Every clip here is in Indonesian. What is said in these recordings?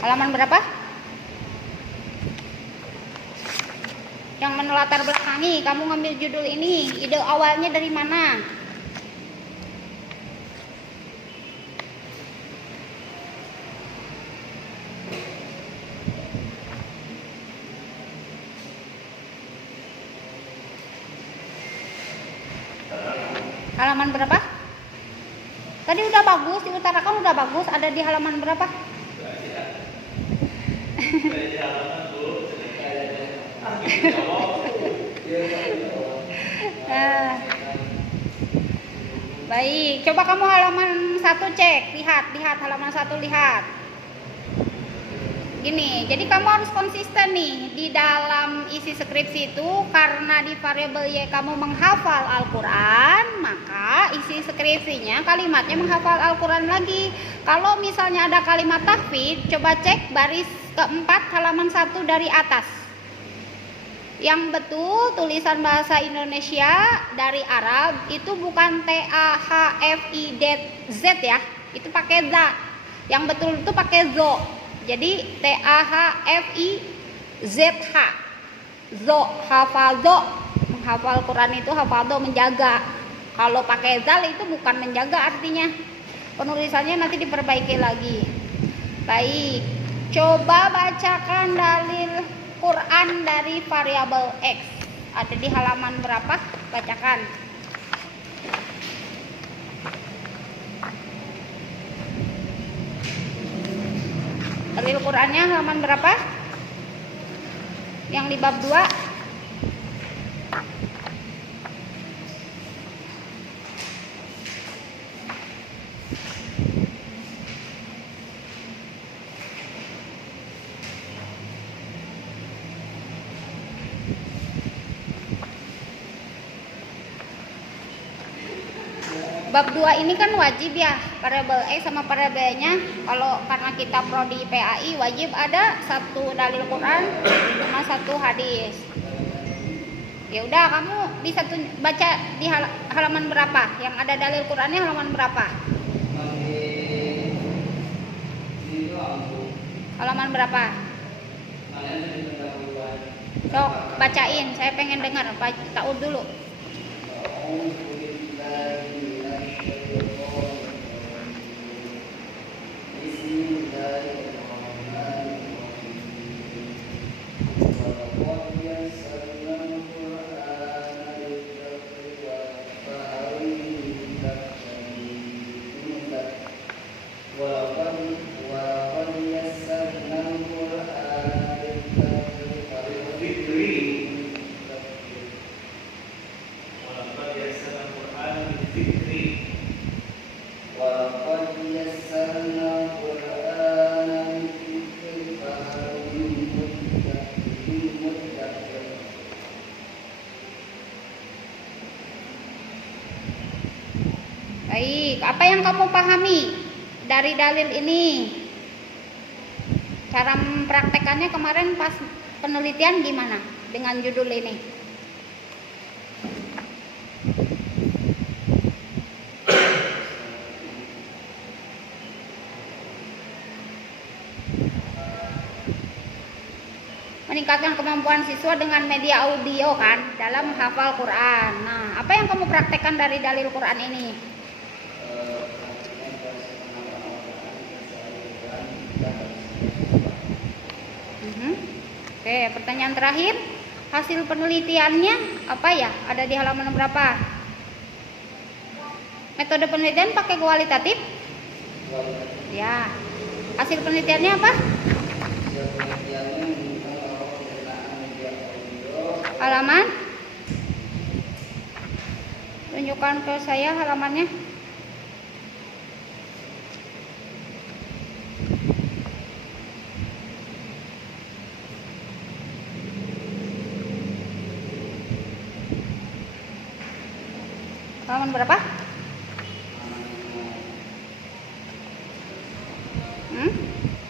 Halaman berapa? Yang menelatar belakangi, kamu ngambil judul ini, ide awalnya dari mana? Halaman berapa? Tadi udah bagus, diutarakan udah bagus, ada di halaman berapa? Baik, coba kamu halaman 1 cek, lihat halaman 1, lihat. Gini, jadi kamu harus konsisten nih di dalam isi skripsi itu, karena di variabel Y kamu menghafal Al-Quran, maka isi skripsinya kalimatnya menghafal Al-Quran lagi. Kalau misalnya ada kalimat tahfidz, coba cek baris keempat halaman 1 dari atas. Yang betul tulisan bahasa Indonesia dari Arab itu bukan TAHFIZ ya, itu pakai za. Yang betul itu pakai zo. Jadi TAHFIZH. Zo, hafadho. Menghafal Quran itu hafadho, menjaga. Kalau pakai zal itu bukan menjaga artinya. Penulisannya nanti diperbaiki lagi. Baik, coba bacakan dalil Quran dari variabel X. Ada di halaman berapa? Bacakan. Dalil Qurannya halaman berapa? Yang di bab 2. Bab 2 ini kan wajib ya, variabel X sama variabelnya. Kalau karena kita prodi PAI wajib ada 1 dalil Quran sama 1 hadis. Ya udah, kamu bisa baca di halaman berapa? Yang ada dalil Qurannya halaman berapa? Halaman berapa? Sok bacain, saya pengen dengar. Tahu dulu. Baik, apa yang kamu pahami dari dalil ini? Cara mempraktekannya kemarin pas penelitian gimana dengan judul ini? Meningkatkan kemampuan siswa dengan media audio kan dalam menghafal Quran. Nah, apa yang kamu praktekkan dari dalil Quran ini? Oke, pertanyaan terakhir, hasil penelitiannya apa ya? Ada di halaman berapa? Metode penelitian pakai kualitatif? Ya. Hasil penelitiannya apa? Halaman? Tunjukkan ke saya halamannya. Halaman berapa?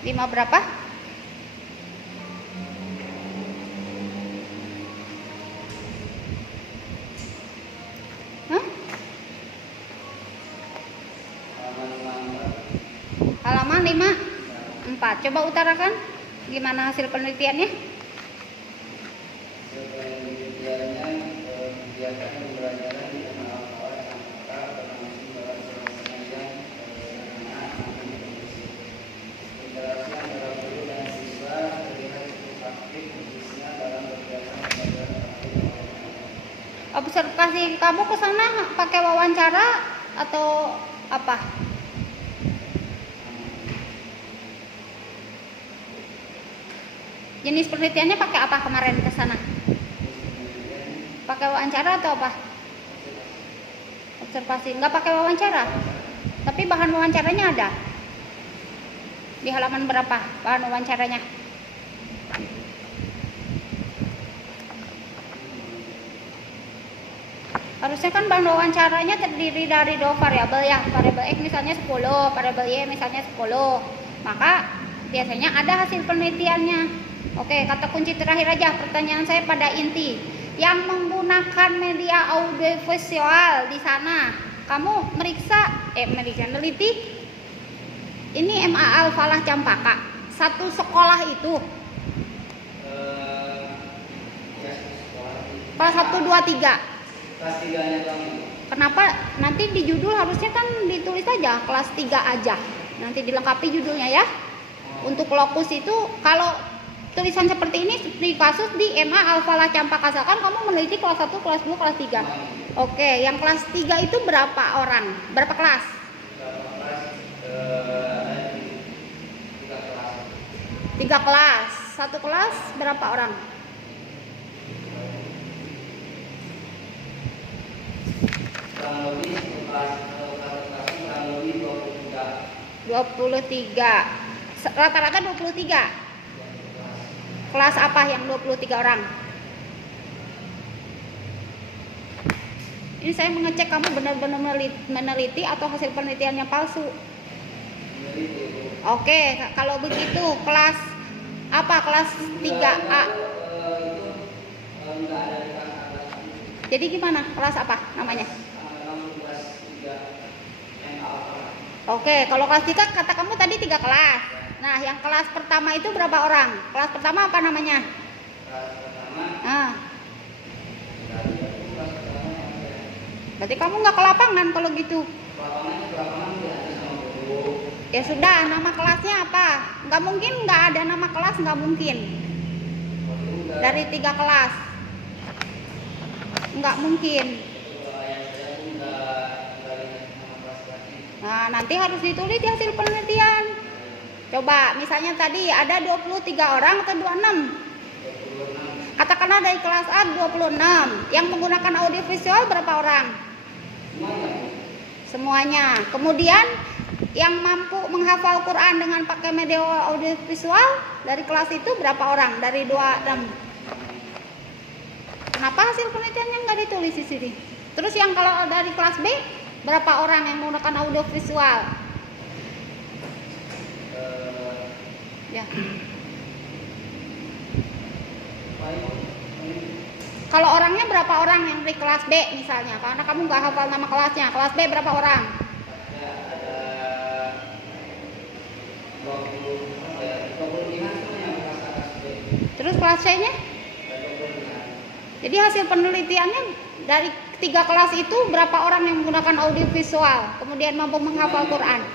5 berapa? Halaman 5. 4. Coba utarakan gimana hasil penelitiannya? Penelitiannya kegiatan pembelajaran di MA Alfa berlangsung dalam suasana yang anak interaksi antara guru dan siswa terlihat cukup aktif khususnya dalam kegiatan pembelajaran. Observasi kamu ke sana pakai wawancara atau apa? Jenis penelitiannya pakai apa kemarin ke sana? Pakai wawancara atau apa? Observasi, nggak pakai wawancara. Tapi bahan wawancaranya ada. Di halaman berapa bahan wawancaranya? Harusnya kan bahan wawancaranya terdiri dari 2 variabel ya. Variabel X misalnya 10, variabel Y misalnya 10. Maka biasanya ada hasil penelitiannya. Oke, kata kunci terakhir aja pertanyaan saya pada inti. Yang menggunakan media audiovisual di sana, kamu meneliti. Ini MA Al-Falah Campaka. Satu sekolah itu. Kelas 1, 2, 3. Kelas 3-nya Bang. Kenapa nanti di judul harusnya kan ditulis aja kelas 3 aja. Nanti dilengkapi judulnya ya. Untuk lokus itu kalau tulisan seperti ini di kasus di MA Al-Falah Campaka kan kamu meneliti kelas 1, kelas 2, kelas 3. Oke, yang kelas 3 itu berapa orang? Berapa kelas? 3 kelas. 1 kelas berapa orang? Kurang lebih kelas kurang lebih 23. Rata-rata 23. Kelas apa yang 23 orang? Ini saya mengecek kamu benar-benar meneliti atau hasil penelitiannya palsu. Oke, kalau begitu kelas apa? Kelas 3A. Jadi gimana? Kelas apa namanya? Oke, kalau kelas 3 kata kamu tadi 3 kelas. Nah, yang kelas pertama itu berapa orang? Kelas pertama apa namanya? Kelas pertama. Ah. Berarti kamu nggak ke lapangan kalau gitu. Ya sudah, nama kelasnya apa? Nggak mungkin nggak ada nama kelas, nggak mungkin. Dari 3 kelas. Nggak mungkin. Nah, nanti harus ditulis di hasil penelitian. Coba, misalnya tadi ada 23 orang atau 26? Katakanlah dari kelas A 26. Yang menggunakan audiovisual berapa orang? Semuanya. Kemudian yang mampu menghafal Quran dengan pakai media audiovisual dari kelas itu berapa orang? Dari 26. Kenapa hasil penelitiannya nggak ditulis di sini? Terus yang kalau dari kelas B berapa orang yang menggunakan audiovisual? Ya. Kalau orangnya berapa orang yang di kelas B misalnya? Karena kamu nggak hafal nama kelasnya. Kelas B berapa orang? Terus kelas C-nya? Jadi hasil penelitiannya dari 3 kelas itu berapa orang yang menggunakan audiovisual, kemudian mampu menghafal Quran?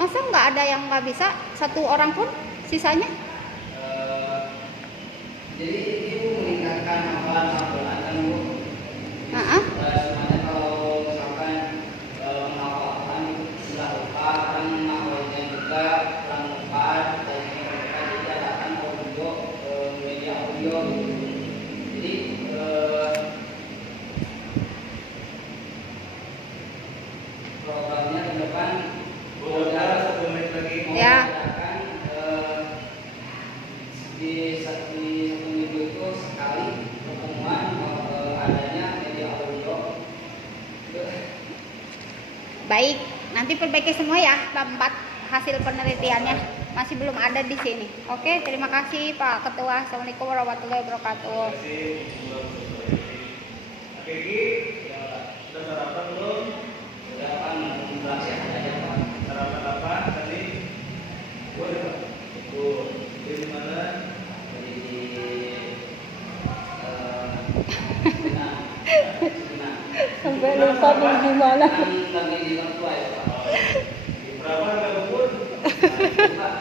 Masa nggak ada yang nggak bisa? 1 orang pun sisanya? Jadi ibu meningkatkan hafalan Al-Quran kan Bu? Sebenarnya kalau misalkan menghafal Al-Quran itu sudah lupa, orang menghafalnya juga kurang lupa, dan mereka juga akan audio, media audio gitu. Jadi programnya ke depan ya. Di satu minggu itu sekali pertemuan adanya media audio. Baik, nanti perbaiki semua ya bab 4 hasil penelitiannya. Masih belum ada di sini. Oke, terima kasih Pak Ketua. Assalamualaikum warahmatullahi wabarakatuh. Sudah sarapan belum? Sudah Pak, sarapan aja Pak. Sarapan apa tadi? sampai lupa mau gimana. Kan lagi di mertua ya Pak. Berapa nggak bubur? Nah, itu, Pak.